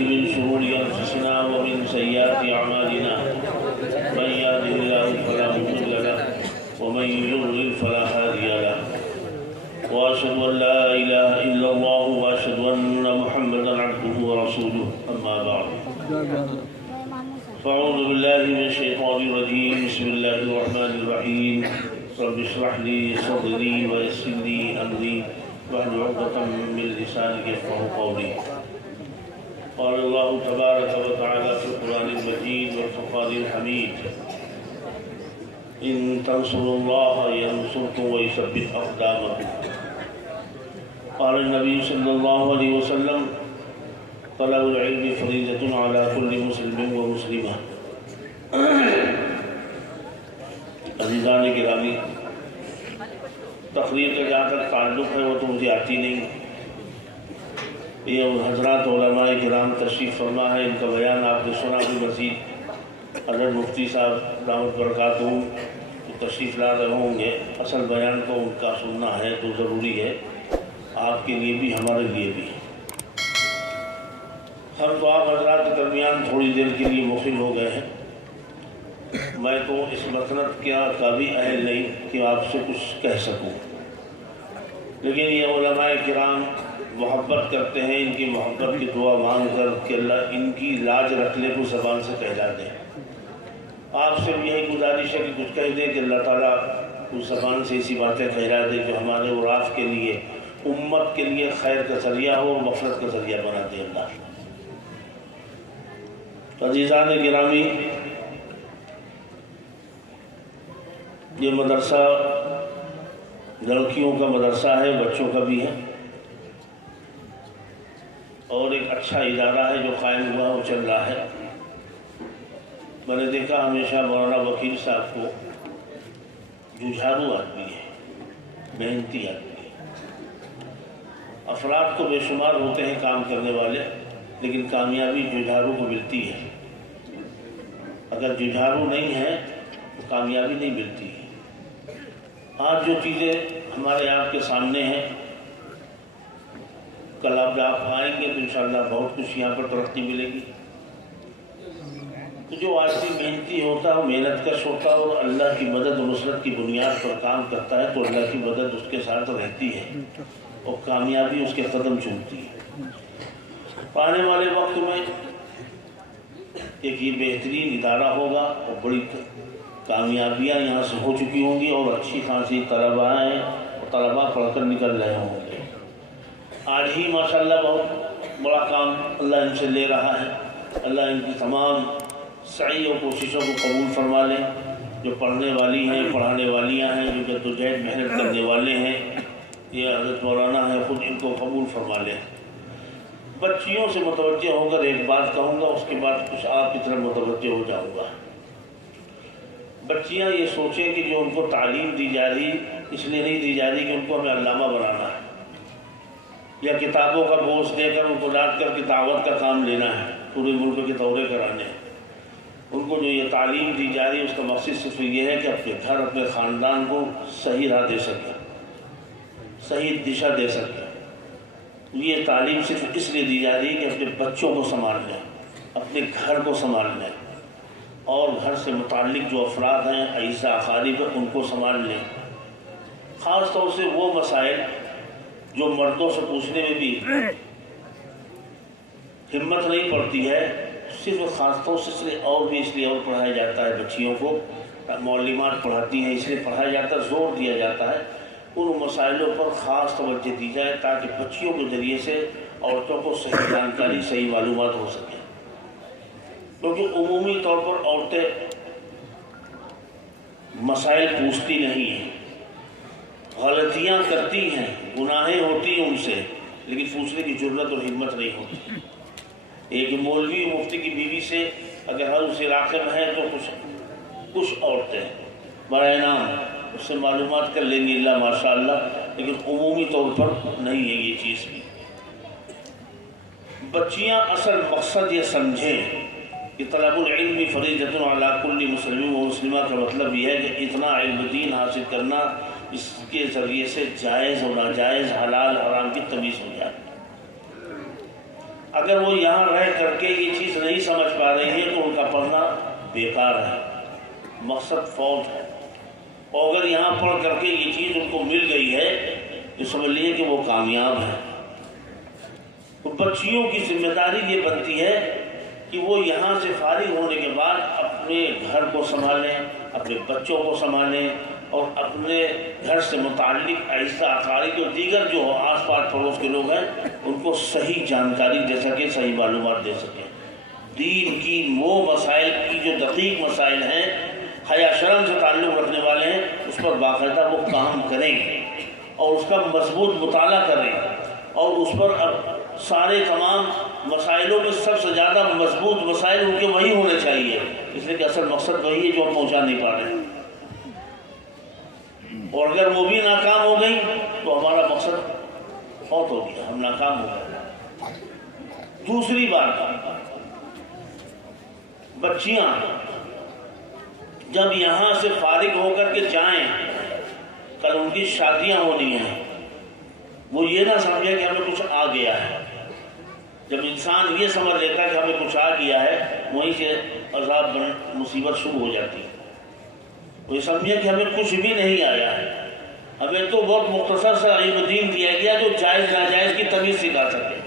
من شرور أنفسنا ومن سيئات أعمالنا من يهده الله فلا مضل له ومن يضلل فلا هادي له وأشهد أن لا إله إلا الله وأشهد أن محمدا عبده ورسوله أما بعد فأعوذ بالله من الشيطان الرجيم بسم الله الرحمن الرحيم رب اشرح لي صدري ويسر لي أمري واحلل عقدة من لساني يفقهوا قولي قال الله تبارك وتعالى في القرآن المجيد والفرقان الحميد إن تنصروا الله ينصركم ويثبت أقدامكم قال النبي صلى الله عليه وسلم طلب العلم فريضة على كل مسلم ومسلمة عزیزان گرامی، تقریر کا جہاں تک تعلق ہے وہ تو مجھے آتی نہیں. یہ حضرات علماء کرام تشریف فرما ہے، ان کا بیان آپ نے سنا بھی. مزید حضرت مفتی صاحب دامت برکاتہ تشریف لا رہے ہوں گے. اصل بیان کو ان کا سننا ہے تو ضروری ہے، آپ کے لیے بھی ہمارے لیے بھی. ہم تو آپ حضرات کے درمیان تھوڑی دیر کے لیے مخل ہو گئے ہیں. میں تو اس مسند کا بھی اہل نہیں کہ آپ سے کچھ کہہ سکوں، لیکن یہ علماء کرام محبت کرتے ہیں. ان کی محبت کی دعا مانگ کر کہ اللہ ان کی لاج رکھ لے کو زبان سے کہلا دے. آپ سے بھی یہی گزارش ہے کہ کچھ کہہ دے کہ اللہ تعالیٰ اس زبان سے ایسی باتیں کہلا دے جو ہمارے وراث کے لیے، امت کے لیے خیر کا ذریعہ ہو اور مغفرت کا ذریعہ بنا دے اللہ. عزیزان گرامی، یہ مدرسہ لڑکیوں کا مدرسہ ہے، بچوں کا بھی ہے، اور ایک اچھا ادارہ ہے جو قائم ہوا وہ چل رہا ہے. میں نے دیکھا ہمیشہ مولانا وکیل صاحب کو جھاڑو آدمی ہے، محنتی آدمی ہے. افراد تو بے شمار ہوتے ہیں کام کرنے والے، لیکن کامیابی جھاڑو کو ملتی ہے. اگر جھاڑو نہیں ہے تو کامیابی نہیں ملتی ہے. آج جو چیزیں ہمارے آپ کے سامنے ہیں، کل آپ آئیں گے تو انشاءاللہ بہت کچھ یہاں پر ترقی ملے گی. تو جو آدمی محنتی ہوتا ہے، محنت کش ہوتا ہے اور اللہ کی مدد و نصرت کی بنیاد پر کام کرتا ہے تو اللہ کی مدد اس کے ساتھ رہتی ہے اور کامیابی اس کے قدم چومتی ہے. آنے والے وقت میں ایک یہ بہترین ادارہ ہوگا اور بڑی کامیابیاں یہاں سے ہو چکی ہوں گی اور اچھی خاصی طلباء ہیں اور طلباء پڑھ کر نکل رہے ہوں گے. آج ہی ماشاءاللہ بہت بڑا کام اللہ ان سے لے رہا ہے. اللہ ان کی تمام سعی اور کوششوں کو قبول فرما لے. جو پڑھنے والی ہیں، پڑھانے والیاں ہیں، جو جدوجہد محنت کرنے والے ہیں، یہ حضرت مولانا ہے، خود ان کو قبول فرما لے. بچیوں سے متوجہ ہو کر ایک بات کہوں گا، اس کے بعد کچھ آپ کی طرف متوجہ ہو جاؤں گا. بچیاں یہ سوچیں کہ جو ان کو تعلیم دی جا رہی اس لیے نہیں دی جا رہی کہ ان کو ہمیں علامہ بنانا ہے یا کتابوں کا بوجھ دے کر ان کو لاٹ کر کے دعوت کا کام لینا ہے، پورے ملک کے دورے کرانے ہیں. ان کو جو یہ تعلیم دی جا رہی ہے اس کا مقصد صرف یہ ہے کہ اپنے گھر، اپنے خاندان کو صحیح راہ دے سکیں، صحیح دشا دے سکیں. یہ تعلیم صرف اس لیے دی جا رہی ہے کہ اپنے بچوں کو سنبھال لیں، اپنے گھر کو سنبھال لیں اور گھر سے متعلق جو افراد ہیں، اعزاء اقارب، ان کو سنبھال لیں. خاص طور سے وہ مسائل جو مردوں سے پوچھنے میں بھی ہمت نہیں پڑتی ہے، صرف خاص طور سے اس لیے اور پڑھایا جاتا ہے. بچیوں کو معلمات پڑھاتی ہیں، اس لیے پڑھایا جاتا ہے، زور دیا جاتا ہے ان مسائلوں پر خاص توجہ دی جائے تاکہ بچیوں کے ذریعے سے عورتوں کو صحیح جانکاری، صحیح معلومات ہو سکیں. کیونکہ عمومی طور پر عورتیں مسائل پوچھتی نہیں ہیں، غلطیاں کرتی ہیں، گناہیں ہوتی ہیں ان سے، لیکن پوچھنے کی جرات اور ہمت نہیں ہوتی. ایک مولوی مفتی کی بیوی سے اگر ہر اس علاقے میں ہے تو کچھ عورتیں برائے نام اس سے معلومات کر لیں گی اللہ ماشاء اللہ، لیکن عمومی طور پر نہیں ہے یہ چیز بھی. بچیاں اصل مقصد یہ سمجھیں کہ طلب العلم فریضۃ علی کل مسلم و مسلمہ کا مطلب یہ ہے کہ اتنا علم دین حاصل کرنا اس کے ذریعے سے جائز اور ناجائز، حلال حرام کی تمیز ہو جائے. اگر وہ یہاں رہ کر کے یہ چیز نہیں سمجھ پا رہے ہیں تو ان کا پڑھنا بیکار ہے، مقصد فوت ہے۔ اور اگر یہاں پڑھ کر کے یہ چیز ان کو مل گئی ہے تو سمجھ لیے کہ وہ کامیاب ہے۔ تو بچیوں کی ذمہ داری یہ بنتی ہے کہ وہ یہاں سے فارغ ہونے کے بعد اپنے گھر کو سنبھالیں، اپنے بچوں کو سنبھالیں، اور اپنے گھر سے متعلق اعزہ اقارب اور دیگر جو آس پاس پڑوس کے لوگ ہیں ان کو صحیح جانکاری دے سکیں، صحیح معلومات دے سکیں۔ دین کی وہ مسائل کی جو دقیق مسائل ہیں، حیا شرم سے تعلق رکھنے والے ہیں، اس پر باقاعدہ وہ کام کریں اور اس کا مضبوط مطالعہ کریں، اور اس پر سارے تمام مسائلوں میں سب سے زیادہ مضبوط مسائل ان کے وہی ہونے چاہیے، اس لیے کہ اصل مقصد وہی ہے جو ہم پہنچا نہیں پا رہے ہیں۔ اور اگر وہ بھی ناکام ہو گئی تو ہمارا مقصد بہت ہو گیا، ہم ناکام ہو گئے۔ دوسری بات، بچیاں جب یہاں سے فارغ ہو کر کے جائیں، کل ان کی شادیاں ہونی ہیں، وہ یہ نہ سمجھے کہ ہمیں کچھ آ گیا ہے۔ جب انسان یہ سمجھ لیتا ہے کہ ہمیں کچھ آ گیا ہے، وہیں سے عذاب مصیبت شروع ہو جاتی ہے۔ وہ یہ سمجھے کہ ہمیں کچھ بھی نہیں آیا ہے، ہمیں تو بہت مختصر سا علم دین دیا گیا جو جائز ناجائز کی تمیز سکھا سکے۔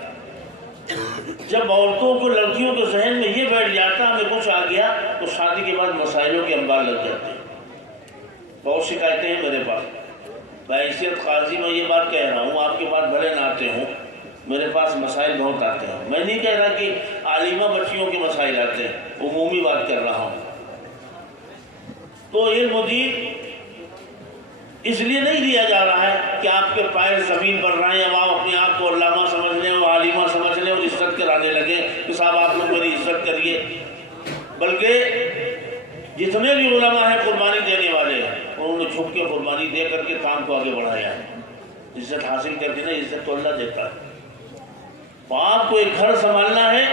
جب عورتوں کو، لڑکیوں کے ذہن میں یہ بیٹھ جاتا ہمیں کچھ آ گیا، تو شادی کے بعد مسائلوں کے انبار لگ جاتے ہیں۔ بہت شکایتیں ہیں میرے پاس، بحیثیت قاضی میں یہ بات کہہ رہا ہوں، آپ کے پاس بھلے نہ آتے ہوں، میرے پاس مسائل بہت آتے ہیں۔ میں نہیں کہہ رہا کہ عالمہ بچیوں کے مسائل آتے ہیں، عمومی بات کر رہا ہوں۔ تو علم و دین اس لیے نہیں دیا جا رہا ہے کہ آپ کے پیر زمین پر رہیں، اب آپ اپنے آپ کو علامہ سمجھ لیں اور عالمہ سمجھ لیں اور عزت کرانے لگے کہ صاحب آپ لوگ میری عزت کریے، بلکہ جتنے بھی علماء ہیں قربانی دینے والے ہیں، انہوں نے جھک کے قربانی دے کر کے کام کو آگے بڑھایا ہے۔ عزت حاصل کر کے نا، عزت تو اللہ دیتا ہے۔ تو آپ کو ایک گھر سنبھالنا ہے،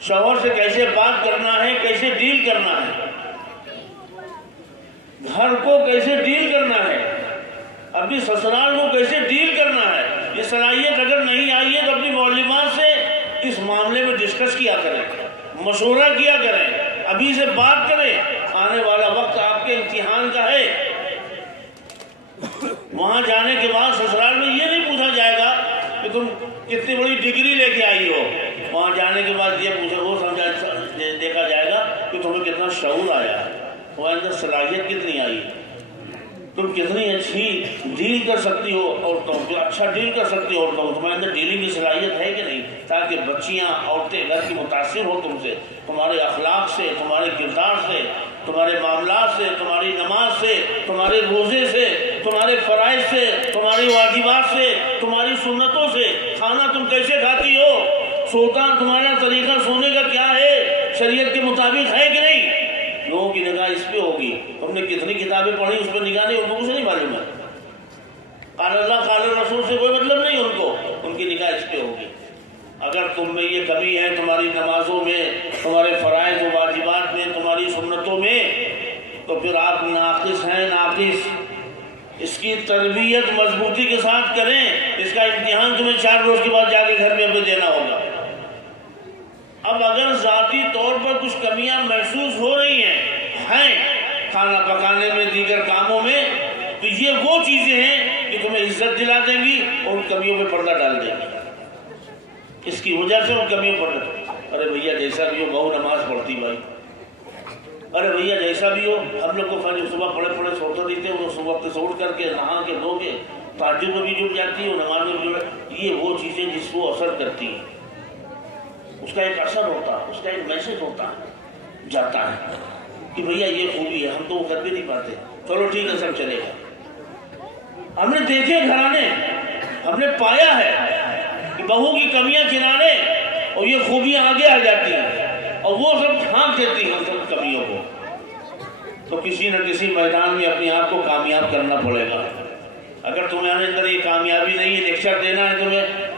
شوہر سے کیسے بات کرنا ہے، کیسے ڈیل کرنا ہے، گھر کو کیسے ڈیل کرنا ہے، اپنی سسرال کو کیسے ڈیل کرنا ہے، یہ صلاحیت اگر نہیں آئی ہے تو اپنی معلمات سے اس معاملے میں ڈسکس کیا کریں، مشورہ کیا کریں، ابھی سے بات کریں۔ آنے والا وقت آپ کے امتحان کا ہے۔ وہاں جانے کے بعد سسرال میں یہ نہیں پوچھا جائے گا کہ تم کتنی بڑی ڈگری لے کے آئی ہو، وہاں جانے کے بعد یہ پوچھا، وہ دیکھا جائے گا کہ تمہیں کتنا شعور آیا ہے، تمہارے اندر صلاحیت کتنی آئی، تم کتنی اچھی ڈیل کر سکتی ہو عورتوں کو، اچھا ڈیل کر سکتی ہو عورتوں کو، تمہارے اندر ڈیلنگ کی صلاحیت ہے کہ نہیں، تاکہ بچیاں، عورتیں گھر کی متاثر ہو تم سے، تمہارے اخلاق سے، تمہارے کردار سے، تمہارے معاملات سے، تمہاری نماز سے، تمہارے روزے سے، تمہارے فرائض سے، تمہاری واجبات سے، تمہاری سنتوں سے، کھانا تم کیسے کھاتی ہو، سوتا تمہارا طریقہ سونے کا کیا ہے، شریعت کے مطابق ہے کہ نہیں۔ لوگوں کی نگاہ اس پہ ہوگی، تم نے کتنی کتابیں پڑھی اس پہ نگاہ نہیں، ان کو کچھ نہیں معلوم ہے، قال اللہ قال رسول سے کوئی مطلب نہیں ان کو، ان کی نگاہ اس پہ ہوگی۔ اگر تم میں یہ کمی ہے، تمہاری نمازوں میں، تمہارے فرائض و واجبات میں، تمہاری سنتوں میں، تو پھر آپ ناقص ہیں، ناقص۔ اس کی تربیت مضبوطی کے ساتھ کریں، اس کا امتحان تمہیں 4 روز کے بعد جا کے گھر میں اپنے دینا ہوگا۔ اب اگر ذاتی طور پر کچھ کمیاں محسوس ہو رہی ہیں کھانا پکانے میں، دیگر کاموں میں، تو یہ وہ چیزیں ہیں کہ تمہیں عزت دلا دیں گی اور ان کمیوں پہ پردہ ڈال دیں گی۔ اس کی وجہ سے ان کمیوں پر، ارے بھیا جیسا بھی ہو، بہو نماز پڑھتی بھائی، ارے بھیا جیسا بھی ہو، ہم لوگ کو فجر صبح پڑے سوتے رہتے ہیں، وہ صبح وقت سے اٹھ کر کے نہا کے دھو کے تہجد میں بھی جڑ جاتی ہے اور نماز میں بھی جڑ، یہ وہ چیزیں جس کو اثر کرتی ہیں، اس کا ایک اثر ہوتا ہے، اس کا ایک میسج ہوتا ہے، جاتا ہے کہ بھیا یہ خوبی ہے، ہم تو وہ کر بھی نہیں پاتے، چلو ٹھیک ہے سب چلے گا۔ ہم نے دیکھے گھرانے، ہم نے پایا ہے کہ بہو کی کمیاں کنارے اور یہ خوبیاں آگے آ جاتی ہیں اور وہ سب ڈھانک دیتی ہیں سب کمیوں کو۔ تو کسی نہ کسی میدان میں اپنے آپ کو کامیاب کرنا پڑے گا۔ اگر تمہارے اندر یہ کامیابی نہیں ہے، لیکچر دینا ہے تمہیں،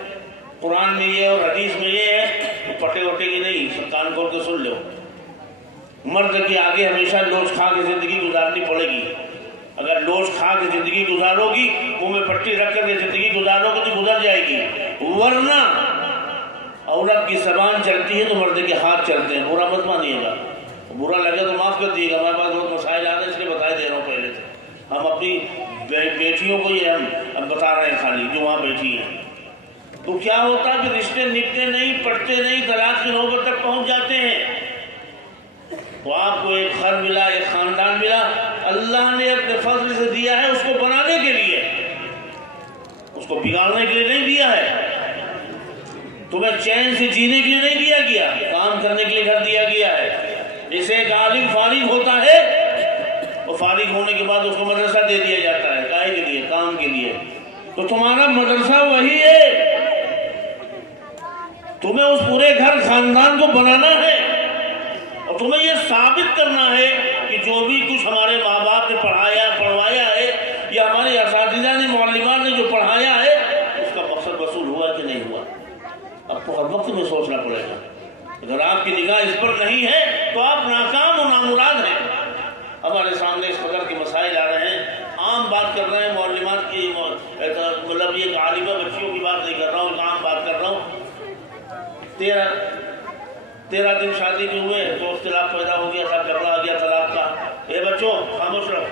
قرآن میں یہ اور حدیث میں یہ ہے، تو پٹے وٹے کی نہیں، سب کان کھول کے سن لو۔ مرد کے آگے ہمیشہ لوچ کھا کے زندگی گزارنی پڑے گی۔ اگر لوچ کھا کے زندگی گزارو گی، منہ میں پٹی رکھ کر کے زندگی گزارو گی تو گزر جائے گی، ورنہ عورت کی زبان چلتی ہے تو مرد کے ہاتھ چلتے ہیں. برا مت مانیے گا, برا لگے تو معاف کر دیے گا. ہمارے پاس بہت مسائل آ رہے ہیں, اس لیے بتایا دے رہا ہوں پہلے سے. ہم اپنی بیٹیوں کو یہ ہم بتا رہے ہیں خالی, جو وہاں بیٹھی ہیں. تو کیا ہوتا ہے کہ رشتے نپٹے نہیں, پٹتے نہیں, طلاق کی نوبت تک پہنچ جاتے ہیں. تو آپ کو ایک گھر ملا, ایک خاندان ملا, اللہ نے اپنے فضل سے دیا ہے اس کو بنانے کے لیے, اس کو بگاڑنے کے لیے نہیں دیا ہے. تمہیں چین سے جینے کے لیے نہیں دیا گیا, کام کرنے کے لیے گھر دیا گیا ہے. جیسے ایک عالم فارغ ہوتا ہے, اور فارغ ہونے کے بعد اس کو مدرسہ دے دیا جاتا ہے, کائے کے لیے, کام کے لیے. تو تمہارا مدرسہ وہی ہے, تمہیں اس پورے گھر خاندان کو بنانا ہے, اور تمہیں یہ ثابت کرنا ہے کہ جو بھی کچھ ہمارے ماں باپ نے پڑھوایا ہے, یا ہمارے اساتذہ نے, معلمان نے جو پڑھایا ہے, اس کا مقصد وصول ہوا کہ نہیں ہوا. آپ کو ہر وقت میں سوچنا پڑے گا. اگر آپ کی نگاہ اس پر نہیں ہے تو آپ ناکام و نامراد ہیں. ہمارے سامنے اس قدر کے مسائل آ رہے ہیں, عام بات کر رہے ہیں, معلمات کی, مطلب یہ عالمہ بچیوں کی بات نہیں کر رہا ہوں, عام بات کر رہا ہوں. 13 دن شادی کے ہوئے تو اختلاف پیدا ہو گیا, سب جھگڑا آ گیا طلاق کا. اے بچوں خاموش رہو.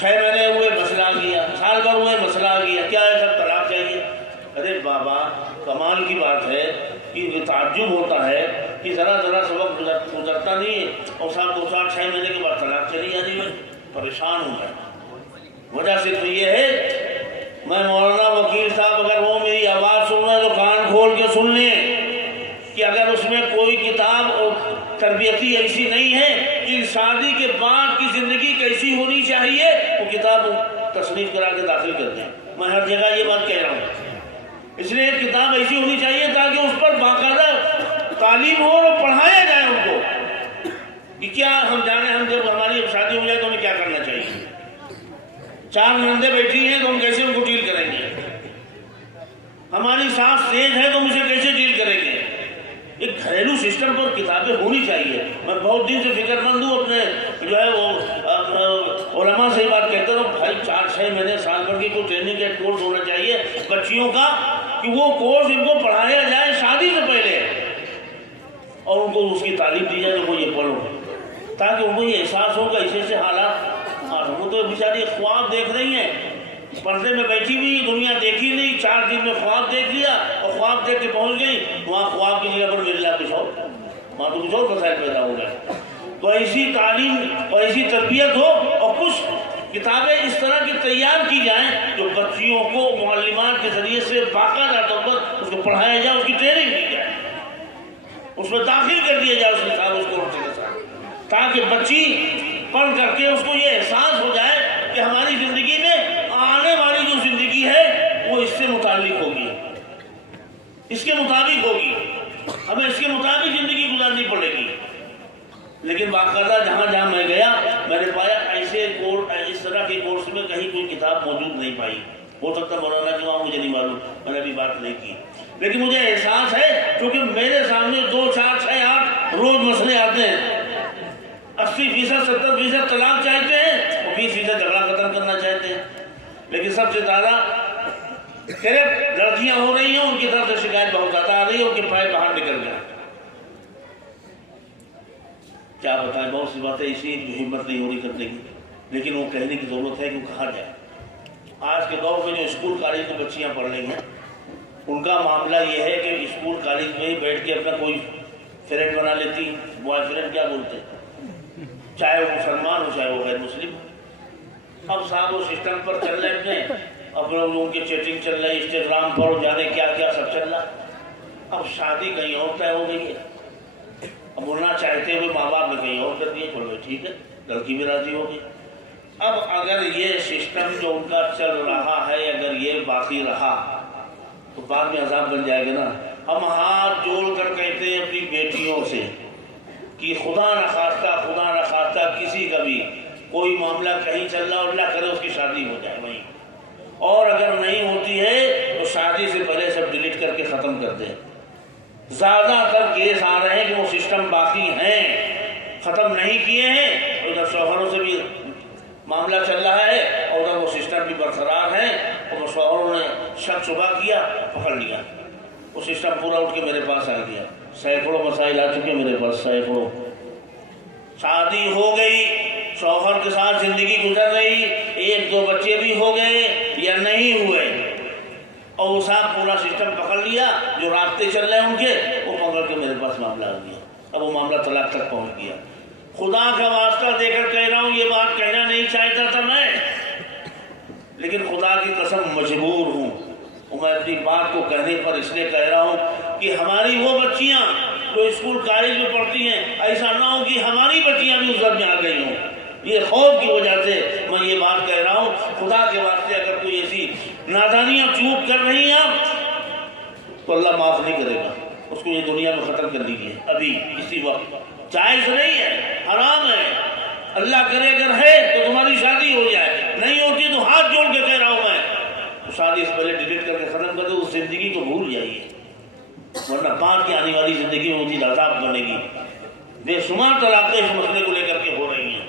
6 مہینے ہوئے مسئلہ آ گیا, سال بھر ہوئے مسئلہ آ گیا, کیا ہے سب طلاق چاہیے. ارے بابا, کمال کی بات ہے کہ تعجب ہوتا ہے کہ ذرا سے وقت گزرتا نہیں ہے اور صاحب 2 سال 6 مہینے کے بعد طلاق چلی جاتی ہے. پریشان ہوں میں. وجہ سے تو یہ ہے, میں مولانا وکیل صاحب اگر وہ میری آواز سن رہے تو کان کھول کے سن لیں کہ اگر اس میں کوئی کتاب اور تربیتی ایسی نہیں ہے کہ شادی کے بعد کی زندگی کیسی ہونی چاہیے, وہ کتاب تصنیف کرا کے داخل کر دیں. میں ہر جگہ یہ بات کہہ رہا ہوں. اس لیے ایک کتاب ایسی ہونی چاہیے تاکہ اس پر باقاعدہ تعلیم ہو اور پڑھایا جائے ان کو کہ کیا ہم جانیں, ہم جب ہماری شادی ہو جائے تو ہمیں کیا کرنا چاہیے. 4 نندیں بیٹھی ہیں تو ہم کیسے ان کو ڈیل کریں گے. ہماری ساس تیز ہے تو ہم اسے کیسے ڈیل کریں گے. ایک گھریلو سسٹم پر کتابیں ہونی چاہیے. میں بہت دن سے فکر مند ہوں, اپنے جو ہے وہ علماء سے بات کہتا ہوں, بھائی 4-6 مہینے سال بھر کی کوئی ٹریننگ کا کورس ہونا چاہیے بچیوں کا, کہ وہ کورس ان کو پڑھایا جائے شادی سے پہلے, اور ان کو اس کی تعلیم دی جائے تو وہ یہ پڑھو, تاکہ ان کو یہ احساس ہوگا ایسے حالات. وہ تو بیچاری خواب دیکھ رہی ہیں, پردے میں بیٹھی ہوئی, دنیا دیکھی نہیں, 4 دن میں خواب دیکھ لیا اور خواب دیکھ کے پہنچ گئی وہاں. خواب کی جگہ پر مل رہا کچھ اور, وہاں تو کچھ اور مسائل پیدا ہو گئے. تو ایسی تعلیم اور ایسی تربیت ہو, اور کچھ کتابیں اس طرح کی تیار کی جائیں جو بچیوں کو معلمات کے ذریعے سے باقاعدہ طور پر اس کو پڑھایا جائے, اس کی ٹریننگ دی جائے, اس میں داخل کر دیا جائے اس کے ساتھ, اس کو کے ساتھ, تاکہ بچی پڑھ کر کے اس کو یہ احساس ہو جائے کہ ہماری زندگی میں آنے والی جو زندگی ہے وہ اس سے متعلق ہوگی, اس کے مطابق ہوگی, ہمیں اس کے مطابق زندگی گزارنی پڑے گی. لیکن باقاعدہ جہاں میں گیا میں نے پایا ایسے اس طرح کے کورس میں کہیں کوئی کتاب موجود نہیں پائی. ہو سکتا مولانا کی وہاں مجھے نہیں معلوم, میں نے ابھی بات نہیں کی, لیکن مجھے احساس ہے کیونکہ میرے سامنے 2, 4, 6, 8 روز مسئلے آتے ہیں. 80%, 70% طلاق چاہتے ہیں اور 20% جھگڑا ختم کرنا چاہتے ہیں. لیکن سب سے زیادہ لڑکیاں ہو رہی ہیں, ان کی طرف سے شکایت بہت زیادہ آ رہی ہے, ان کے پیر باہر نکل جائیں. کیا بتائیں, بہت سی باتیں ایسی جو ہمت نہیں ہو رہی کرنے کی, لیکن وہ کہنے کی ضرورت ہے کہ وہ کہا جائے. آج کے دور میں جو اسکول کالج میں بچیاں پڑھ رہی ہیں, ان کا معاملہ یہ ہے کہ اسکول کالج میں ہی بیٹھ کے اپنا کوئی فرینڈ بنا لیتی, بوائے فرینڈ کیا بولتے ہیں, چاہے وہ مسلمان ہو چاہے وہ غیر مسلم. اب صاحب وہ سسٹم پر چل رہے اپنے, اپنے ان کے چیٹنگ چل رہی, انسٹاگرام پر جانے کیا سب چل رہا. اب شادی کہیں اور طے ہو گئی ہے, اب بولنا چاہتے ہوئے ماں باپ نے کہیں اور کر دیا, چلو ٹھیک ہے, لڑکی بھی راضی ہو گئی. اب اگر یہ سسٹم جو ان کا چل رہا ہے اگر یہ باقی رہا تو بعد میں عذاب بن جائے گا نا. ہم ہاتھ جوڑ کر کہتے ہیں اپنی بیٹیوں سے کہ خدا نخواستہ کسی کا بھی کوئی معاملہ کہیں چل رہا, اللہ کرے اس کی شادی ہو جائے وہیں, اور اگر نہیں ہوتی ہے تو شادی سے پہلے سب ڈیلیٹ کر کے ختم کر دیں. زیادہ تر کیس آ رہے ہیں کہ وہ سسٹم باقی ہیں, ختم نہیں کیے ہیں, ادھر شوہروں سے بھی معاملہ چل رہا ہے اور ادھر وہ سسٹم بھی برقرار ہے, اور شوہروں نے شک شبہ کیا, پکڑ لیا. وہ سسٹم پورا اٹھ کے میرے پاس آ گیا، سینکڑوں مسائل آ چکے میرے پاس، سینکڑوں۔ شادی ہو گئی، شوہر کے ساتھ زندگی گزر رہی، ایک دو بچے بھی ہو گئے یا نہیں ہوئے، اور وہ صاحب پورا سسٹم پکڑ لیا، جو رابطے چل رہے ہیں ان کے وہ پکڑ کے میرے پاس معاملہ آ گیا۔ اب وہ معاملہ طلاق تک پہنچ گیا۔ خدا کا واسطہ دے کر کہہ رہا ہوں، یہ بات کہنا نہیں چاہتا تھا میں، لیکن خدا کی قسم مجبور ہوں، اور میں اپنی بات کو کہنے پر اس لیے کہہ رہا ہوں کہ ہماری وہ بچیاں جو اسکول کالج میں پڑھتی ہیں، ایسا نہ ہو کہ ہماری بچیاں بھی اس در میں آ گئی ہوں۔ یہ خوف کی وجہ سے میں یہ بات کہہ رہا ہوں۔ خدا کے واسطے اگر کوئی ایسی نادانیاں چوک کر رہی ہیں تو اللہ معاف نہیں کرے گا، اس کو یہ دنیا میں ختم کر لیجیے ابھی اسی وقت۔ جائز نہیں ہے، حرام ہے۔ اللہ کرے اگر ہے تو تمہاری شادی ہو جائے، نہیں ہوتی تو ہاتھ جوڑ کے کہہ رہا ہوں میں، شادی سے پہلے ڈیلیٹ کر کے ختم کر دو، اس زندگی کو بھول جائیے، ورنہ بعد کی آنے والی زندگی میں مزید عذاب بنے گی۔ بے شمار طلاقیں اس مسئلے کو لے کر کے ہو رہی ہیں،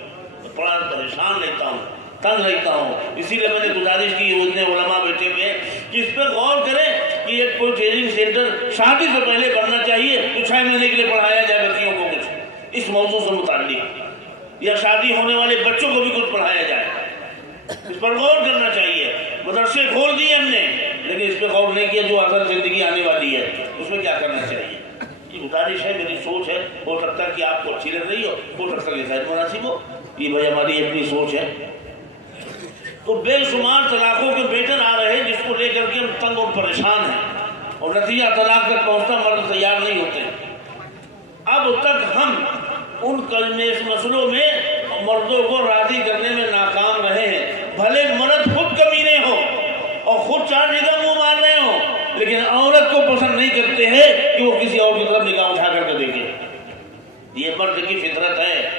بڑا پریشان رہتا ہوں، تنگ رہتا ہوں۔ اسی لیے میں نے گزارش کی اتنے علماء بیٹھے ہوئے کہ اس پہ غور کریں کہ ایک کوئی ٹریننگ سینٹر شادی سے پہلے بننا چاہیے، تو 6 مہینے کے لیے پڑھایا جائے بچیوں کو کچھ اس موضوع سے متعلق، یا شادی ہونے والے بچوں کو بھی کچھ پڑھایا جائے، اس پر غور کرنا چاہیے۔ مدرسے کھول دیے ہم نے، لیکن اس پہ غور نہیں کیا جو اصل زندگی آنے والی ہے اس میں کیا کرنا چاہیے۔ یہ گزارش ہے، میری سوچ ہے، ہو سکتا ہے کہ آپ کو اچھی لگ رہی ہو سکتا ہے کہ غیر مناسب ہو، یہ بھائی ہماری اپنی سوچ ہے۔ تو بے شمار طلاقوں کے بیٹر آ رہے ہیں جس کو لے کر کے ہم تنگ اور پریشان ہیں، اور نتیجہ طلاق تک پہنچتا مرد تیار نہیں ہوتے۔ اب تک ہم ان مسئلوں میں مردوں کو راضی کرنے میں ناکام رہے ہیں، بھلے مرد خود کمینے ہوں اور خود 4 جگہ منہ مار رہے ہوں، لیکن عورت کو پسند نہیں کرتے ہیں کہ وہ کسی اور کی طرف نگاہ اٹھا کر کے دیکھے۔ یہ مرد کی فطرت ہے۔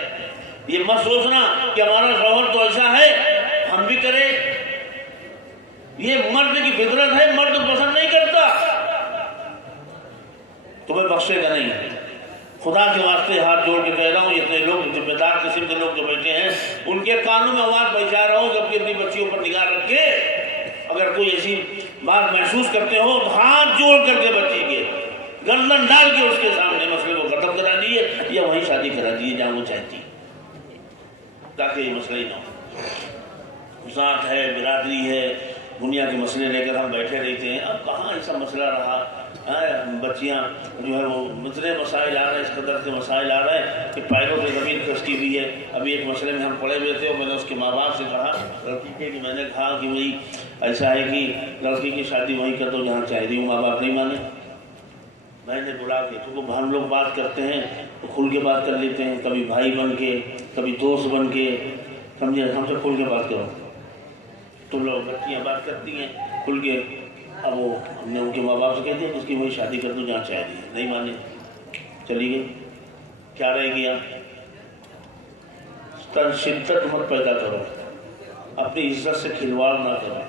یہ مت سوچنا کہ ہمارا شوہر تو ایسا ہے ہم بھی کریں، یہ مرد کی فطرت ہے، مرد پسند نہیں کرتا، تمہیں بخشے گا نہیں۔ خدا کے واسطے ہاتھ جوڑ کے کہہ رہا ہوں، یہ لوگ ذمہ دار قسم کے لوگ جو بیٹھے ہیں ان کے کانوں میں آواز پہنچا رہا ہوں کہ اپنی بچیوں پر نگاہ رکھ کے اگر کوئی ایسی بات محسوس کرتے ہو تو ہاتھ جوڑ کر کے بچی کے گردن ڈال کے اس کے سامنے مسئلے کو ختم کرا دیے، یا وہیں شادی کرا دیے جہاں وہ چاہتی، تاکہ یہ مسئلہ ہی نہ ہو۔ ذات ہے، برادری ہے، دنیا کے مسئلے لے کر ہم بیٹھے رہتے ہیں۔ اب کہاں ایسا مسئلہ رہا، بچیاں جو ہے وہ اتنے مسائل آ رہے ہیں، اس قدر کے مسائل آ رہے ہیں کہ پیروں سے زمین کھستی ہوئی ہے۔ ابھی ایک مسئلے میں ہم پڑے ہوئے تھے اور میں نے اس کے ماں باپ سے کہا، لڑکی کے، کہ میں نے کہا کہ بھائی ایسا ہے کہ لڑکی کی شادی وہیں کر دو جہاں چاہتی ہوں، ماں باپ نہیں مانے۔ میں نے بلا کے، کیونکہ ہم لوگ بات کرتے ہیں تو کھل کے بات کر لیتے ہیں، کبھی بھائی بن کے، کبھی دوست بن کے، سمجھے، ہم سے کھل کے بات کرو۔ تم لوگ بچیاں بات کرتی ہیں کھل کے، اب وہ ہم نے ان کے ماں باپ سے کہہ دیا اس کی وہی شادی کر دو جہاں چاہتی ہے، نہیں مانے، چلی گئی۔ کیا رہ گیا؟ شدت مت پیدا کرو، اپنی عزت سے کھلواڑ نہ کرو،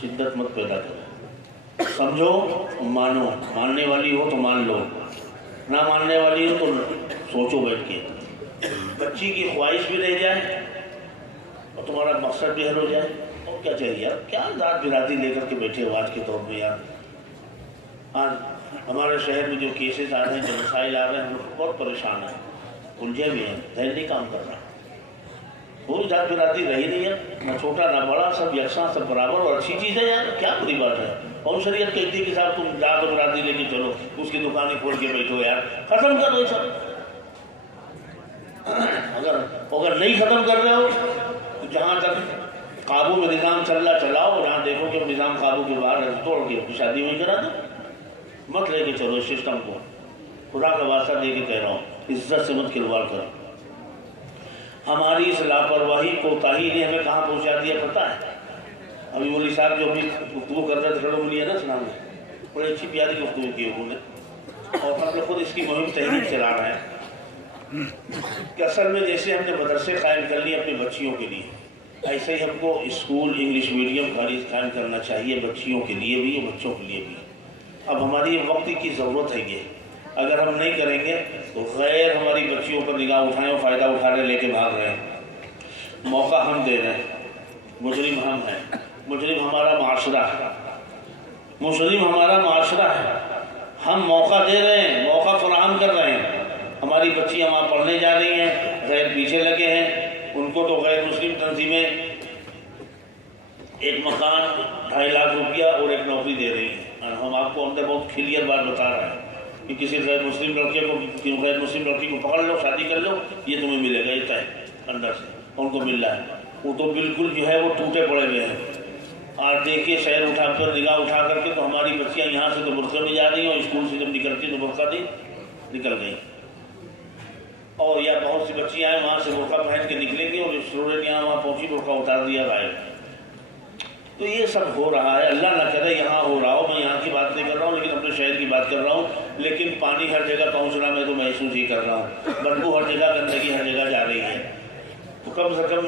شدت مت پیدا کرو، سمجھو، مانو، ماننے والی ہو تو مان لو، نہ ماننے والی ہو تو سوچو بیٹھ کے، بچی کی خواہش بھی رہ جائے اور تمہارا مقصد بھی حل ہو جائے، اور کیا چاہیے یار؟ کیا ذات برادری لے کر کے بیٹھے ہو آج کے دور میں یار؟ آج ہمارے شہر میں جو کیسز آ رہے ہیں، جو مسائل آ رہے ہیں، ہم لوگ بہت پریشان ہیں، الجھے بھی ہیں، ذہن نہیں کام کر رہا۔ کوئی ذات برادری رہی نہیں ہے، نہ چھوٹا نہ بڑا، سب یکساں، سب برابر، اور اچھی چیز ہے یار، کیا بری بات ہے؟ اور شریعت کہتی ہے کہ صاحب تم ذات برادری لے کے چلو، اس کی دکانیں کھول کے بیٹھو یار، ختم کر دو سب۔ اگر نہیں ختم کر رہے ہو تو جہاں تک قابو میں نظام چل رہا چلاؤ، جہاں دیکھو کہ نظام قابو کے باہر ہے توڑ کے شادی وہیں کرا دو، مت لے کے چلو سسٹم کو۔ خدا کا واسطہ دے کے کہہ رہا ہوں، عزت سے مت کھلواڑ کرو۔ ہماری اس لاپرواہی کوتاہی نے ہمیں کہاں پہنچا دیا پتہ ہے؟ ابھی مولوی صاحب جو بھی گفتگو کر رہے تھے کھڑوں میں نا اسلام میں، بڑی اچھی پیاری گفتگو کی انہوں نے، اور ہم لوگ خود اس کی مہم تحریک چلا رہے ہیں کہ اصل میں جیسے ہم نے مدرسے قائم کر لیے اپنی بچیوں کے لیے، ایسے ہی ہم کو اسکول انگلش میڈیم قائم کرنا چاہیے، بچیوں کے لیے بھی اور بچوں کے لیے بھی۔ اب ہماری وقت کی ضرورت ہے یہ، اگر ہم نہیں کریں گے تو غیر ہماری بچیوں پر نگاہ اٹھائیں اور فائدہ اٹھانے لے کے بھاگ رہے ہیں، موقع ہم دے رہے ہیں، مجرم ہم ہیں، مجرم ہمارا معاشرہ ہے، مجرم ہمارا معاشرہ ہے۔ ہم موقع دے رہے ہیں، موقع فراہم کر رہے ہیں. ہماری بچیاں وہاں پڑھنے جا رہی ہیں، غیر پیچھے لگے ہیں. ان کو تو غیر مسلم تنظیمیں ایک مکان 2.5 لاکھ روپیہ اور ایک نوکری دے رہی ہیں. ہم آپ کو اندر بہت کلیئر بات بتا رہے ہیں کہ کسی غیر مسلم لڑکے کو، غیر مسلم لڑکی کو پکڑ لو، شادی کر لو، یہ تمہیں ملے گا. یہ طے اندر سے ان کو مل رہا ہے. وہ تو بالکل جو ہے وہ ٹوٹے پڑے ہوئے ہیں. اور دیکھیے شہر اٹھا کر، نگاہ اٹھا کر کے، تو ہماری بچیاں یہاں سے تو برقعے میں جا رہی ہیں اور اسکول سے جب نکلتی تو برقع دی نکل گئی. اور یا بہت سی بچیاں ہیں وہاں سے برقع پہن کے نکلیں گی اور اسٹوڈنٹ یہاں وہاں پہنچی برقع اتار دیا غائب. تو یہ سب ہو رہا ہے. اللہ نہ کرے یہاں ہو رہا ہو. میں یہاں کی بات نہیں کر رہا ہوں لیکن اپنے شہر کی بات کر رہا ہوں. لیکن پانی ہر جگہ پہنچ رہا، میں تو محسوس ہی کر رہا ہوں. بدبو ہر جگہ، گندگی ہر جگہ جا رہی ہے. تو کم سے کم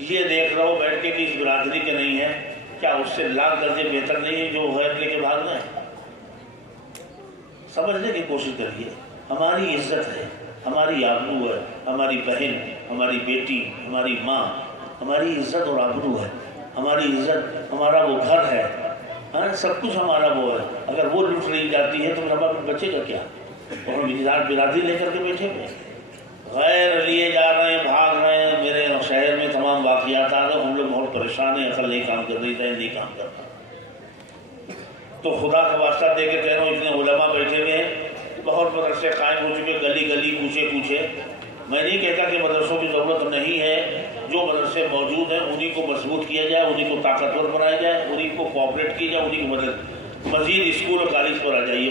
یہ دیکھ رہا ہو بیٹھ کے کہ اس برادری کے نہیں ہے، کیا اس سے لاکھ درجے بہتر نہیں ہے جو غیر لے کے بھاگ رہے ہیں؟ سمجھنے کی کوشش کریے. ہماری عزت ہے، ہماری آبرو ہے، ہماری بہن، ہماری بیٹی، ہماری ماں، ہماری عزت اور آبرو ہے. ہماری عزت، ہمارا وہ گھر ہے، ہاں سب کچھ ہمارا وہ ہے. اگر وہ لوٹ لی جاتی ہے تو ہمارا بچے گا کیا؟ اور ہم برادری لے کر کے بیٹھے ہوئے غیر لیے جا رہے ہیں، بھاگ رہے ہیں. میرے شہر میں تمام واقعات آ رہے، ہم لوگ بہت پریشان ہیں. عقل نہیں کام کر رہی، نہیں کام کر رہا. تو خدا کا واسطہ دے کے کہہ رہا ہوں، اتنے علماء بیٹھے ہوئے ہیں، بہت مدرسے قائم ہو چکے، گلی گلی کوچے کوچے. میں نہیں کہتا کہ مدرسوں کی ضرورت نہیں ہے. جو مدرسے موجود ہیں انہی کو مضبوط کیا جائے، انہی کو طاقتور بنایا جائے، انہی کو کوآپریٹ کی جائے، انہی کی مدد. مزید اسکول اور کالج پر آ جائیے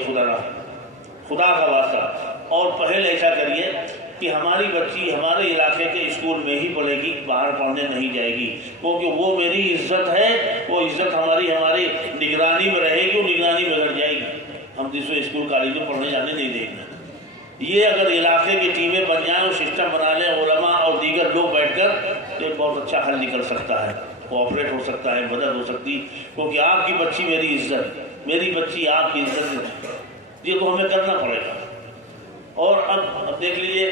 خدا کا واسطہ. اور پہلے ایسا کریے کہ ہماری بچی ہمارے علاقے کے اسکول میں ہی پڑھے گی، باہر پڑھنے نہیں جائے گی. کیونکہ وہ میری عزت ہے، وہ عزت ہماری نگرانی میں رہے گی، وہ نگرانی بگڑ جائے گی. ہم دوسرے اسکول کالج میں پڑھنے جانے نہیں دیں گے. یہ اگر علاقے کی ٹیمیں بن جائیں اور سسٹم بنا لیں علماء اور دیگر لوگ بیٹھ کر، تو ایک بہت اچھا حل نکل سکتا ہے، کوآپریٹ ہو سکتا ہے، مدد ہو سکتی. کیونکہ آپ کی بچی میری عزت، میری بچی آپ کی عزت، یہ تو ہمیں کرنا پڑے گا. اور اب دیکھ لیجیے،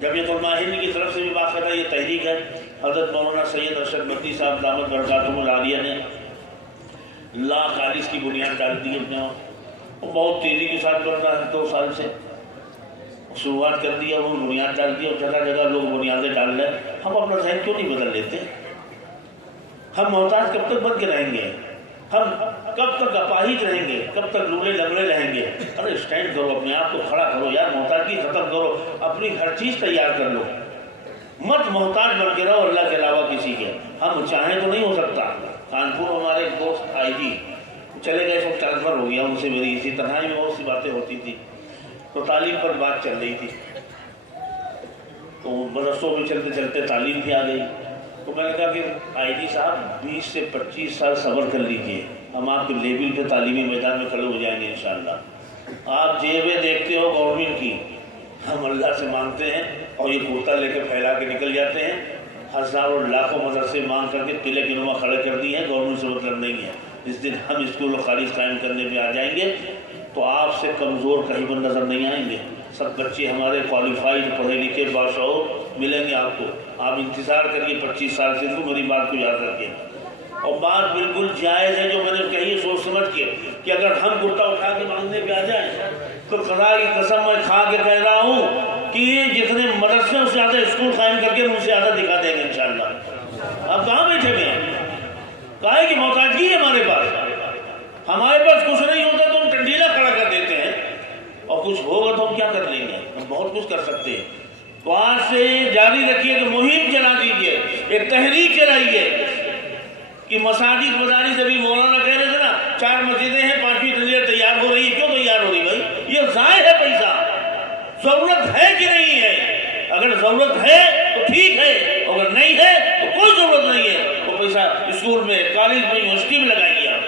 جمعیت علماء ہند کی طرف سے بھی باقاعدہ یہ تحریک ہے. حضرت مولانا سید ارشد مدنی صاحب دامت برکاتہم العالیہ نے لا کالج کی بنیاد ڈال دی اپنے وہاں. بہت تیزی کے ساتھ کر رہا ہے، 2 سال سے شروعات کر دیا، انہوں نے بنیاد ڈال دی اور جگہ جگہ لوگ بنیادیں ڈال رہے ہیں. ہم اپنا ذہن کیوں نہیں بدل لیتے؟ ہم محتاج کب تک بن کے رہیں گے؟ ہم کب تک اپاہج رہیں گے؟ کب تک لولے لنگڑے رہیں گے؟ ارے اسٹینڈ کرو، اپنے آپ کو کھڑا کرو یار، محتاجی ختم کرو، اپنی ہر چیز تیار کر لو. مت محتاج بن کے رہو اللہ کے علاوہ کسی کے. ہم چاہیں تو نہیں ہو سکتا. کانپور ہمارے ایک دوست آئی جی چلے گئے، سب ٹرانسفر ہو گیا. ان سے میری اسی تنہائی میں بہت سی باتیں ہوتی تھی. تو تعلیم پر بات چل رہی تھی، تو مدرسوں میں چلتے چلتے تعلیم بھی آ گئی. تو میں نے کہا کہ آئی جی صاحب 20 سے 25 سال صبر کر لیجئے، ہم آپ کے لیبل پہ تعلیمی میدان میں کھڑے ہو جائیں گے انشاءاللہ. آپ جیبیں دیکھتے ہو گورنمنٹ کی، ہم اللہ سے مانگتے ہیں اور یہ کرتا لے کے پھیلا کے نکل جاتے ہیں. ہزاروں لاکھوں مدرسے مانگ کر کے قلعے کی نما کھڑے کر دی ہیں، گورنمنٹ سے مطلب نہیں ہے. جس دن ہم اسکول و کالج قائم کرنے پہ آ جائیں گے تو آپ سے کمزور کہیں پر نظر نہیں آئیں گے. سب بچے ہمارے کوالیفائڈ، پڑھے لکھے، باشعور ملیں گے آپ کو. آپ انتظار کریے 25 سال سے. تو میری بات کو یاد رکھیے. اور بات بالکل جائز ہے جو میں نے کہی ہے، سوچ سمجھ کے، کہ اگر ہم کرتا اٹھا کے مانگنے پہ آ جائیں تو خدا کی قسم میں کھا کے کہہ رہا ہوں کہ جتنے مدرسے سے زیادہ اسکول قائم کر کے مجھ سے زیادہ دکھا دیں گے انشاءاللہ. آپ کہاں بیٹھے ہوئے ہیں؟ کہا کہ محتاجگی ہے ہمارے پاس. ہمارے پاس کچھ نہیں ہوتا تو ہم ٹنڈیلا کھڑا کر دیتے ہیں، اور کچھ ہوگا تو ہم کیا کر لیں گے؟ ہم بہت کچھ کر سکتے ہیں. تو آج سے جاری رکھیے کہ مہم چلا دیجیے، ایک تحریک چلائیے کہ مساجد مدارس، ابھی مولانا کہہ رہے تھے نا 4 مسجدیں ہیں، 5ویں تنظیر تیار ہو رہی ہے. کیوں تیار ہو رہی بھائی؟ یہ ضائع ہے پیسہ. ضرورت ہے کہ نہیں ہے؟ اگر ضرورت ہے تو ٹھیک ہے، اگر نہیں ہے تو کوئی ضرورت نہیں ہے. وہ پیسہ اسکول میں، کالج میں، یونیورسٹی میں لگائیے. آپ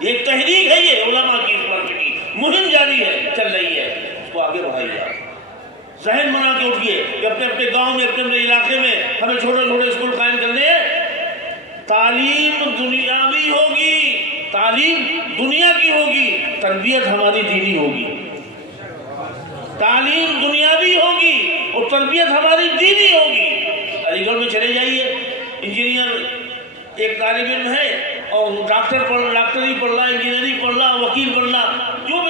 ایک تحریک ہے، یہ علماء کی اس وقت کی مہم جاری ہے، چل رہی ہے، اس کو آگے بڑھائیے. آپ ذہن بنا کے اٹھیے کہ اپنے اپنے گاؤں میں، اپنے اپنے علاقے میں ہمیں چھوٹے چھوٹے اسکول قائم کرنے ہیں. تعلیم دنیاوی ہوگی، تعلیم دنیا کی ہوگی، تربیت ہماری دینی ہوگی. تعلیم دنیاوی ہوگی اور تربیت ہماری دینی ہوگی. علی گڑھ میں چلے جائیے، انجینئر ایک طالب علم ہے اور ڈاکٹری پڑھ رہا، انجینئرنگ پڑھ رہا، وکیل پڑھ رہا، جو بھی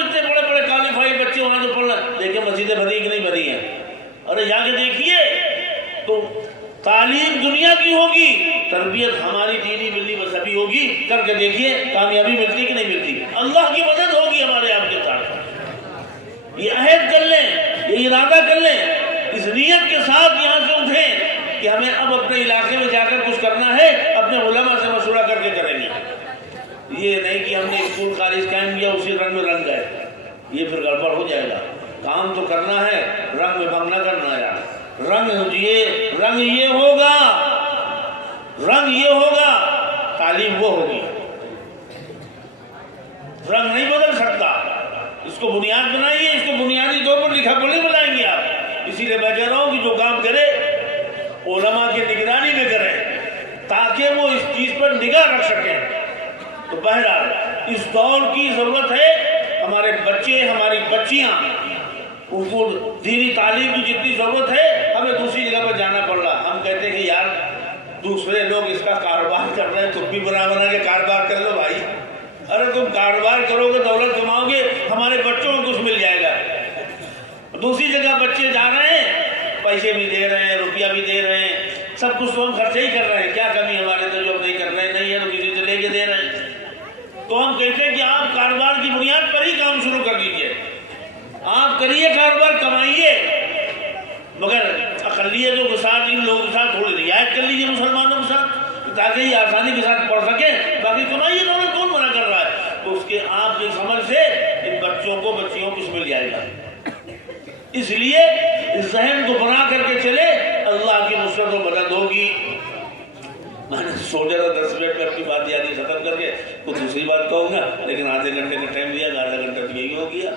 ارادہ کر لیں، اس نیت کے ساتھ یہاں سے اٹھیں کہ ہمیں اب اپنے علاقے میں جا کر کچھ کرنا ہے، اپنے علماء سے مشورہ کر کے کریں گے۔ یہ نہیں کہ ہم نے اسکول کالج قائم کیا اسی رنگ میں رنگ گئے، یہ پھر گڑبڑ ہو جائے گا۔ کام تو کرنا ہے، رنگ میں بھنگ نہ کرنا ہے۔ رنگ یہ ہوگا، رنگ یہ ہوگا، تعلیم وہ ہوگی۔ رنگ نہیں بدل سکتا، اس کو بنیاد بنائیے، اس کو بنیادی طور پر لکھا پڑھی بنائیں گے آپ۔ اسی لیے میں کہہ رہا ہوں کہ جو کام کرے علماء کی نگرانی میں کرے تاکہ وہ اس چیز پر نگاہ رکھ سکیں۔ تو بہرحال اس دور کی ضرورت ہے، ہمارے بچے ہماری بچیاں ان کو دینی تعلیم کی جتنی ضرورت ہے، ہمیں دوسری جگہ پر جانا پڑ رہا۔ ہم کہتے ہیں کہ یار دوسرے لوگ اس کا کاروبار کر رہے ہیں، تم بھی بنا کے کاروبار کر لو بھائی۔ ارے تم کاروبار کرو گے، دولت کماؤ گے، ہمارے بچوں کو کچھ مل جائے گا۔ دوسری جگہ بچے جا رہے ہیں، پیسے بھی دے رہے ہیں، روپیہ بھی دے رہے ہیں، سب کچھ تو ہم خرچہ ہی کر رہے ہیں۔ کیا کمی ہمارے تو جو ہم نہیں کر رہے، نہیں ہے تو کسی سے لے کے دے رہے ہیں۔ تو ہم کہتے ہیں کہ آپ کاروبار کی بنیاد پر ہی کام شروع کر دیجئے، آپ کریے کاروبار، کمائیے، مگر اقلیتوں کے ساتھ ان لوگوں کے ساتھ تھوڑی رعایت کر لیجیے، مسلمانوں کے ساتھ، تاکہ یہ آسانی کے ساتھ پڑھ سکیں۔ باقی کمائیے، دولت کون منع کر رہا ہے؟ تو اس کے آپ کی سمجھ سے ان بچیوں کو کچھ مل جائے گا۔ اس لیے اس ذہن کو بنا کر کے چلے، اللہ کی نصرت و مدد ہوگی۔ میں نے سوچا تھا 10 منٹ میں اپنی بات یادی ختم کر کے تو دوسری بات کہوں گا، لیکن آدھے گھنٹے کا ٹائم دیا، آدھا گھنٹہ تو یہی ہو گیا۔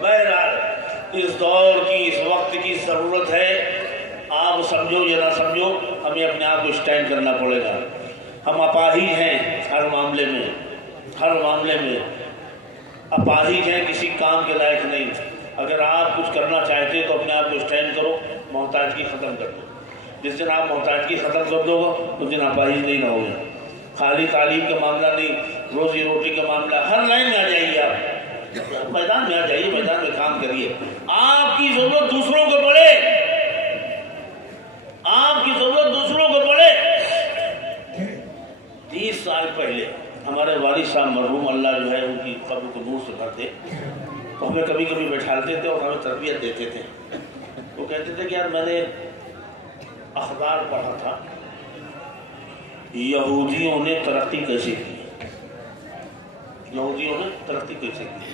بہرحال اس دور کی، اس وقت کی ضرورت ہے، آپ سمجھو یا نہ سمجھو، ہمیں اپنے آپ کو اسٹینڈ کرنا پڑے گا۔ ہم اپاہج ہیں ہر معاملے میں اپاہج ہیں، کسی کام کے لائق نہیں۔ اگر آپ کچھ کرنا چاہتے تو اپنے آپ کو اسٹینڈ کرو، محتاجگی ختم کر دو۔ جس دن آپ محتاجگی ختم کر دو گے اس دن اپاہج نہیں رہو گے۔ خالی تعلیم کا معاملہ نہیں، روزی روٹی کا معاملہ، ہر لائن میں آ جائیے، آپ میدان میں آ جائیے، میدان میں کام کریے۔ آپ کی ضرورت دوسروں کو پڑے، آپ کی ضرورت دوسروں کو پڑے۔ 30 سال پہلے ہمارے والد صاحب مرحوم، اللہ جو ہے ان کی قبر کو نور سے بھرتے، تو ہمیں کبھی کبھی بیٹھالتے تھے اور ہمیں تربیت دیتے تھے۔ وہ کہتے تھے کہ یار میں نے اخبار پڑھا تھا، یہودیوں نے ترقی کیسے کی، یہودیوں نے ترقی کیسے کی،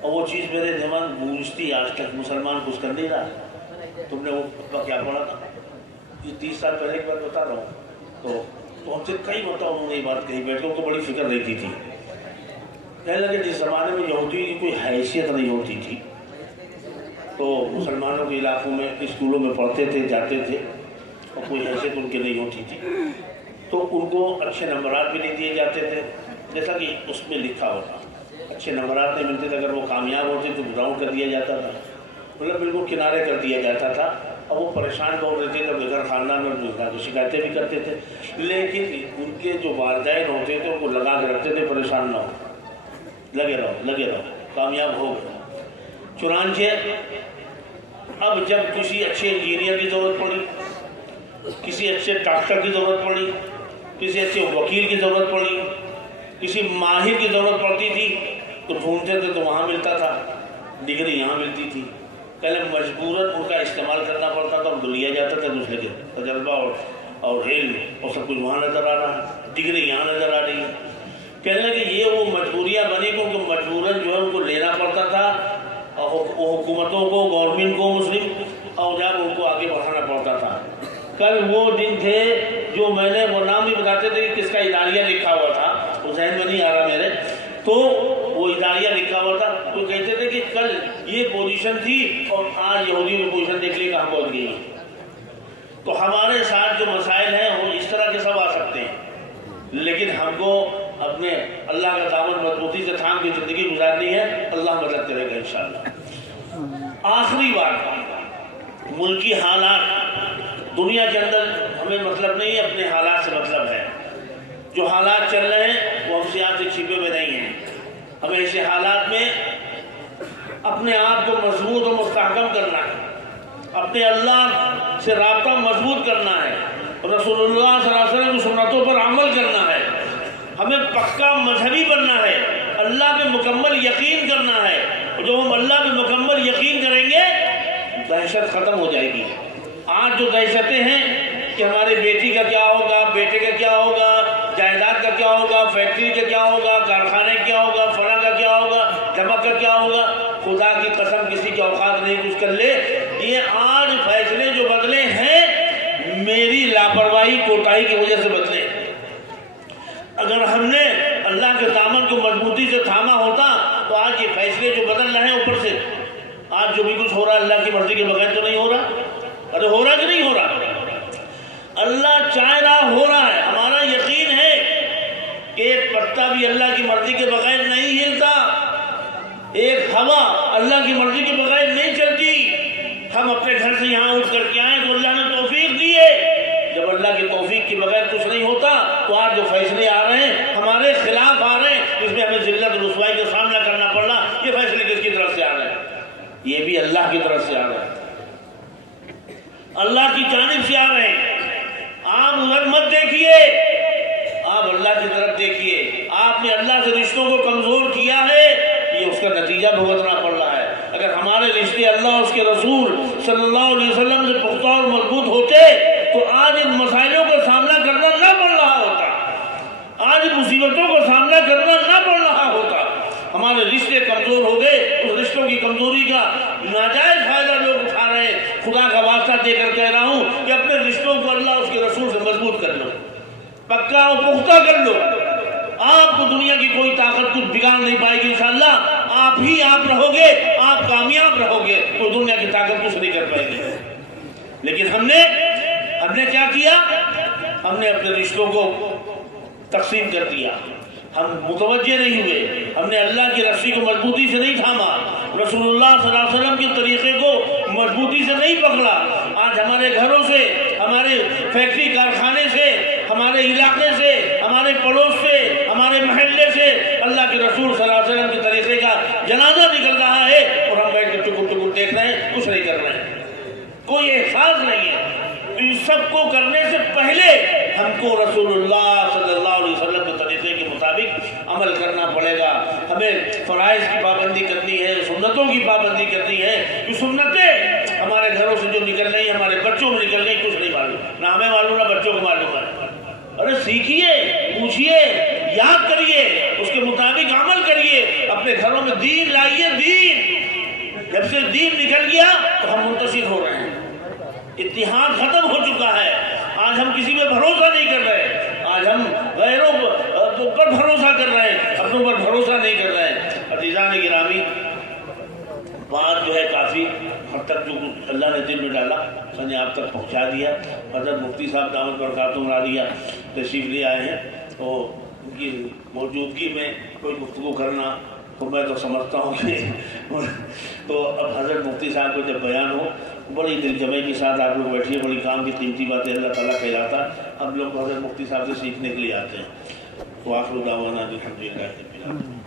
اور وہ چیز میرے دماغ گونجتی آج تک، مسلمان کچھ کر نہیں رہا۔ تم نے وہ کیا پڑھا تھا؟ یہ 30 سال پہلے کی بات بتا رہا ہوں۔ تو ہم سے کئی مرتبہ انہوں نے یہ بات کہی، بیٹھے ان کو بڑی فکر رہتی تھی۔ کہنے لگے جس زمانے میں یہودی کی کوئی حیثیت نہیں ہوتی تھی، تو مسلمانوں کے علاقوں میں اسکولوں میں پڑھتے تھے، جاتے تھے، اور کوئی حیثیت ان کی نہیں ہوتی تھی، تو ان کو اچھے نمبرات بھی نہیں دیے جاتے تھے، جیسا کہ اس میں لکھا ہوتا۔ اچھے نمبرات نہیں ملتے تھے، اگر وہ کامیاب ہوتے تو گراؤنڈ کر دیا جاتا تھا، مطلب بالکل کنارے کر دیا جاتا تھا، اور وہ پریشان بہت رہتے تھے، بے گھر خاندان میں شکایتیں بھی کرتے تھے۔ لیکن ان کے جو والدین ہوتے تھے ان کو لگا کے رکھتے تھے، پریشان نہ ہو، لگے رہو، کامیاب ہو گئے۔ چنانچہ اب جب کسی اچھے انجینئر کی ضرورت پڑی، کسی اچھے ڈاکٹر کی ضرورت پڑی، کسی اچھے وکیل کی ضرورت پڑی، کسی ماہر کی ضرورت پڑتی تھی تو ڈھونڈتے تھے تو وہاں ملتا تھا، ڈگری یہاں ملتی تھی۔ پہلے مجبوراً ان کا استعمال کرنا پڑتا تھا، اور لیا جاتا تھا دوسرے کے تجربہ اور علم اور سب کچھ وہاں نظر آ رہا ہے، ڈگری یہاں نظر آ رہی ہے۔ کہنے لگے یہ وہ مجبوریاں بنی کیونکہ مجبوراً جو ہے ان کو لینا پڑتا تھا، اور حکومتوں کو، گورنمنٹ کو، مسلم اوزار ان کو آگے بڑھانا پڑتا تھا۔ کل وہ دن تھے جو میں نے وہ نام بھی بتاتے تھے کہ کس کا اداریہ لکھا ہوا تھا، وہ ذہن میں نہیں آ رہا میرے، تو وہ اداریہ لکھا ہوا تھا، تو کہتے تھے کہ کل یہ پوزیشن تھی اور آج یہودیوں کی پوزیشن دیکھ لیے کہاں پہنچ گئی۔ تو ہمارے ساتھ جو مسائل ہیں وہ اس طرح کے سب آ سکتے ہیں، لیکن ہم کو اپنے اللہ کا دامن مضبوطی سے تھام کے زندگی گزارنی ہے، اللہ مدد کرے گا انشاءاللہ۔ آخری بات، ملکی حالات، دنیا کے اندر ہمیں مطلب نہیں ہے، اپنے حالات سے مطلب ہے۔ جو حالات چل رہے ہیں وہ ہم سے آپ سے چھپے ہوئے نہیں ہیں، ہمیں ایسے حالات میں اپنے آپ کو مضبوط و مستحکم کرنا ہے، اپنے اللہ سے رابطہ مضبوط کرنا ہے، رسول اللہ صلی اللہ علیہ وسلم کی سنتوں پر عمل کرنا ہے، ہمیں پکا مذہبی بننا ہے، اللہ پہ مکمل یقین کرنا ہے۔ اور جب ہم اللہ پہ مکمل دہشت ختم ہو جائے گی۔ آج جو دہشتیں ہیں کہ ہمارے بیٹی کا کیا ہوگا، بیٹے کا کیا ہوگا، جائیداد کا کیا ہوگا، فیکٹری کا کیا ہوگا، کارخانے کا کیا ہوگا، فلاں کا کیا ہوگا، جمع کا کیا ہوگا، خدا کی قسم کسی کی اوقات نہیں کچھ کر لے۔ یہ آج فیصلے جو بدلے ہیں میری لاپرواہی کوتاہی کی وجہ سے بدلے۔ اگر ہم نے اللہ کے دامن کو مضبوطی سے تھاما ہوتا تو آج یہ فیصلے جو بدل رہے ہیں اوپر سے، آج جو بھی کچھ ہو رہا ہے اللہ کی مرضی کے بغیر تو نہیں ہو رہا۔ ارے ہو رہا کہ نہیں ہو رہا؟ اللہ چاہ رہا ہو رہا ہے۔ ہمارا یقین ہے کہ ایک پتا بھی اللہ کی مرضی کے بغیر نہیں ہلتا، ایک ہوا اللہ کی مرضی کے بغیر نہیں چلتی۔ ہم اپنے گھر سے یہاں اٹھ کر کے آئے تو اللہ نے توفیق دی ہے۔ جب اللہ کی توفیق کے بغیر کچھ نہیں ہوتا تو آج جو فیصلے آ رہے ہیں ہمارے خلاف آ رہے ہیں، جس میں ہمیں ذلت و رسوائی کا سامنا کرنا پڑ رہا، یہ فیصلے کس کی طرف سے آ رہے ہیں؟ یہ بھی اللہ کی طرف سے آ رہے ہیں، اللہ کی جانب سے آ رہے ہیں۔ آپ ادھر مت دیکھیے، آپ اللہ کی طرف دیکھیے۔ آپ نے اللہ سے رشتوں کو کمزور کیا ہے، یہ اس کا نتیجہ بھگتنا پڑ رہا ہے۔ اگر ہمارے رشتے اللہ اس کے رسول صلی اللہ علیہ وسلم سے پختہ اور مضبوط ہوتے تو آج ان مسائلوں کا سامنا کرنا نہ پڑ رہا ہوتا، آج ان مصیبتوں کا سامنا کرنا نہ پڑ رہا ہوتا۔ ہمارے رشتے کمزور ہو گئے، اس رشتوں کی کمزوری کا ناجائز فائدہ لوگ اٹھا رہے ہیں۔ خدا کا واسطہ دے کر کہہ رہا ہوں کہ اپنے رشتوں کو اللہ اس کے رسول سے مضبوط کر لو، پکا اور پختہ کر لو۔ آپ کو دنیا کی کوئی طاقت کچھ بگاڑ نہیں پائے گی انشاءاللہ۔ آپ ہی آپ رہو گے، آپ کامیاب رہو گے، تو دنیا کی طاقت کچھ نہیں کر پائے گی۔ لیکن ہم نے کیا کیا؟ ہم نے اپنے رشتوں کو تقسیم کر دیا، ہم متوجہ نہیں ہوئے، ہم نے اللہ کی رسی کو مضبوطی سے نہیں تھاما، رسول اللہ صلی اللہ علیہ وسلم کے طریقے کو مضبوطی سے نہیں پکڑا۔ آج ہمارے گھروں سے، ہمارے فیکٹری کارخانے سے، ہمارے علاقے سے، ہمارے پڑوس سے، ہمارے محلے سے اللہ کے رسول صلی اللہ علیہ وسلم کے طریقے کا جنازہ نکل رہا ہے اور ہم بیٹھ کے ٹکر ٹکر دیکھ رہے ہیں، کچھ نہیں کر رہے ہیں، کوئی احساس نہیں ہے۔ ان سب کو کرنے سے پہلے ہم کو رسول اللہ صلی اللہ علیہ وسلم کے طریقے کے مطابق عمل کرنا پڑے گا۔ ہمیں فرائض کی پابندی کرنی ہے، سنتوں کی پابندی کرنی ہے۔ یہ سنتیں ہمارے گھروں سے جو نکل رہی ہیں، ہمارے بچوں میں نکل رہی ہیں، کچھ نہیں معلوم، نہ ہمیں معلوم نہ بچوں کو معلوم ہے۔ ارے سیکھیے، پوچھیے، یاد کریے، اس کے مطابق عمل کریے، اپنے گھروں میں دین لائیے۔ دین جب سے دین نکل گیا تو ہم منتشر ہو رہے ہیں، اتحاد ختم ہو چکا ہے۔ آج ہم کسی پہ بھروسہ نہیں کر رہے، آج ہم غیروں پر بھروسہ کر رہے ہیں، اپنوں پر بھروسہ نہیں کر رہے ہیں۔ عزیزان گرامی، بات جو ہے کافی حد تک جو اللہ نے دل میں ڈالا میں نے آپ تک پہنچا دیا۔ حضرت مفتی صاحب دامت برکاتہم عالیہ تشریف لے آئے ہیں، تو ان کی موجودگی میں کوئی گفتگو کرنا تو میں تو سمجھتا ہوں کہ تو اب حضرت مفتی صاحب کو جب بیان ہو بڑی دل جمعی کے ساتھ آپ لوگ بیٹھیے، بڑی کام کی قیمتی باتیں اللہ تعالیٰ کہلاتا، ہم لوگ حضرت مفتی صاحب سے سیکھنے کے لیے آتے ہیں۔ تو آخر دعوانا الحمدللہ۔